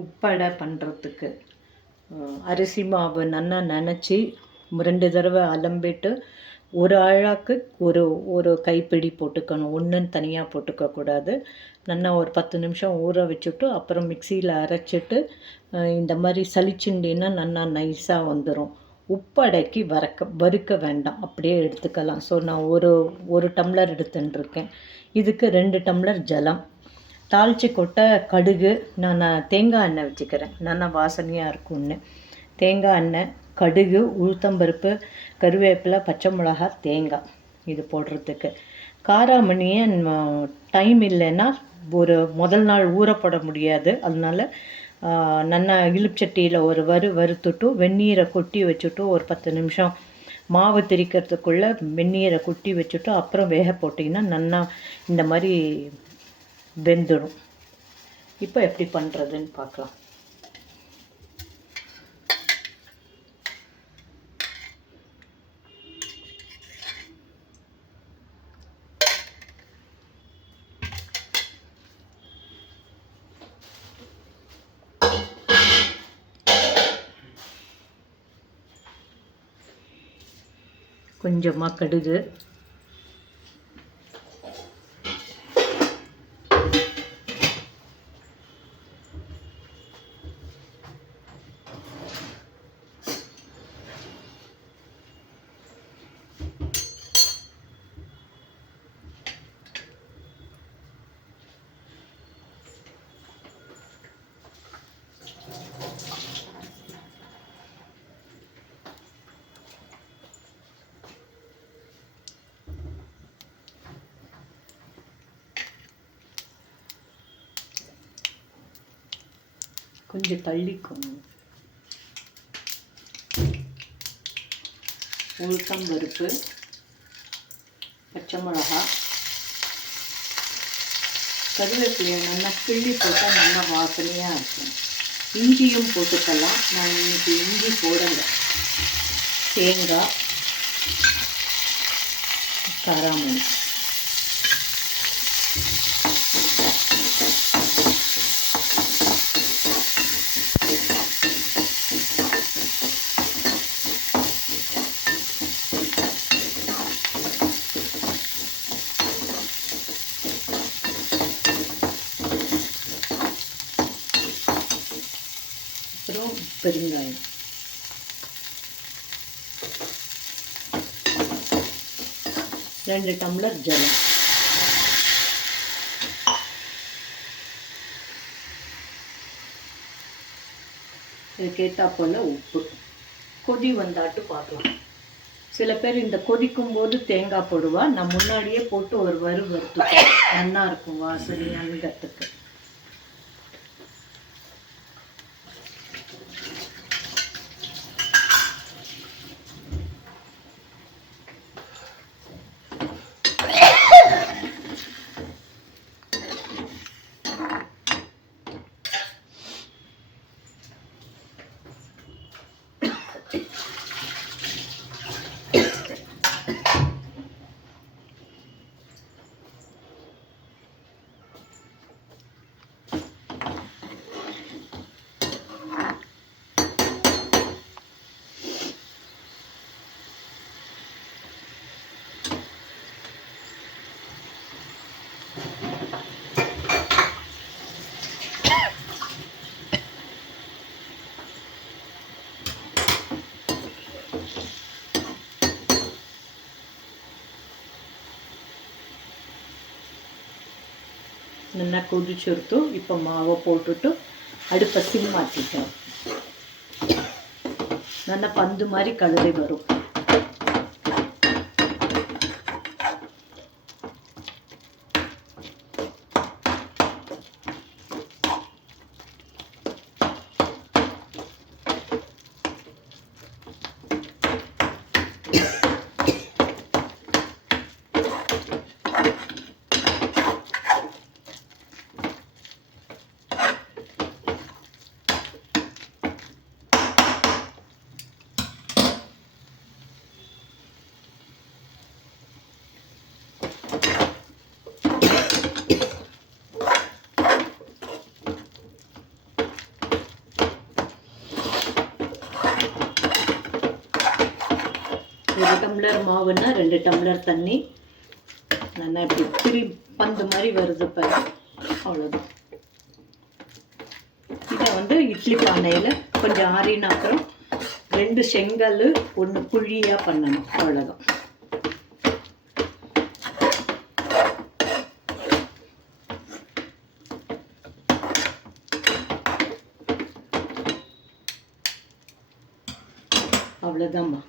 உப்படை பண்ணுறதுக்கு அரிசி மாவு நல்லா நனைச்சி 2 தடவை அலம்பிட்டு ஒரு ஆழாக்கு ஒரு ஒரு கைப்பிடி போட்டுக்கணும். ஒன்றுன்னு தனியாக போட்டுக்கக்கூடாது. நல்லா ஒரு 10 நிமிஷம் ஊற வச்சுட்டு அப்புறம் மிக்சியில் அரைச்சிட்டு இந்த மாதிரி சளிச்சுண்டின்னா நல்லா நைஸாக வந்துடும். உப்படைக்கு வறுக்க வேண்டாம், அப்படியே எடுத்துக்கலாம். ஸோ நான் ஒரு டம்ளர் எடுத்துட்டுருக்கேன். இதுக்கு 2 டம்ளர் ஜலம். தாளித்து கொட்டை கடுகு, நான் தேங்காய் எண்ணெய் வச்சுக்கிறேன், நல்லா வாசனையாக இருக்கும்னு. தேங்காய் எண்ணெய், கடுகு, உளுத்தம்பருப்பு, கருவேப்பிலை, பச்சை மிளகா, தேங்காய் இது போடுறதுக்கு. காராமணியை டைம் இல்லைன்னா முதல் நாள் ஊறப்பட முடியாது. அதனால் நல்லா இழுப்புச்சட்டியில் ஒரு வறுத்துட்டு வெந்நீரை கொட்டி வச்சுட்டு ஒரு 10 நிமிஷம் மாவு திரிக்கிறதுக்குள்ளே வெந்நீரை கொட்டி வச்சுட்டு அப்புறம் வேக போட்டிங்கன்னா நல்லா இந்த மாதிரி வெந்துடும். இப்போ எப்படி பண்ணுறதுன்னு பார்க்கலாம். கொஞ்சமாக கடுகு, கொஞ்சம் தள்ளிக்கணும், உளுத்தம்பருப்பு, பச்சை மிளகா, கருவேப்பிலையை நல்லா கிள்ளி போட்டால் நல்லா வாசனையாக இருக்கும். இஞ்சியும் போட்டுக்கலாம், நான் இன்னைக்கு இஞ்சி போடலை. தேங்காய், காராமணி, அப்புறம் பெருங்காயம். ரெண்டு டம்ளர் ஜலம். இதுக்கேற்றா போல் உப்பு. கொதி வந்தாட்டு பார்க்கலாம். சில பேர் இந்த கொதிக்கும் போது தேங்காய் போடுவா. நான் முன்னாடியே போட்டு ஒரு வறுத்து நல்லா இருக்கும் வாசனையானதுக்கு. நல்லா கொதிச்சுருத்து. இப்போ மாவை போட்டுட்டு அடுப்பை சிம் மாற்றிட்டோம். நல்லா பந்து மாதிரி கலரி வரும். 1 டம்ளர் மாவுன்னா 2 டம்ளர் தண்ணி. நல்லா இப்படி பந்து மாதிரி வருது பாரு, அவ்வளோதான். இதை வந்து இட்லி பானையில் கொஞ்சம் ஆறின அப்புறம் 2 செங்கல் 1 குழியாக பண்ணணும், அவ்வளோதான். அவ்வளோதாம்மா.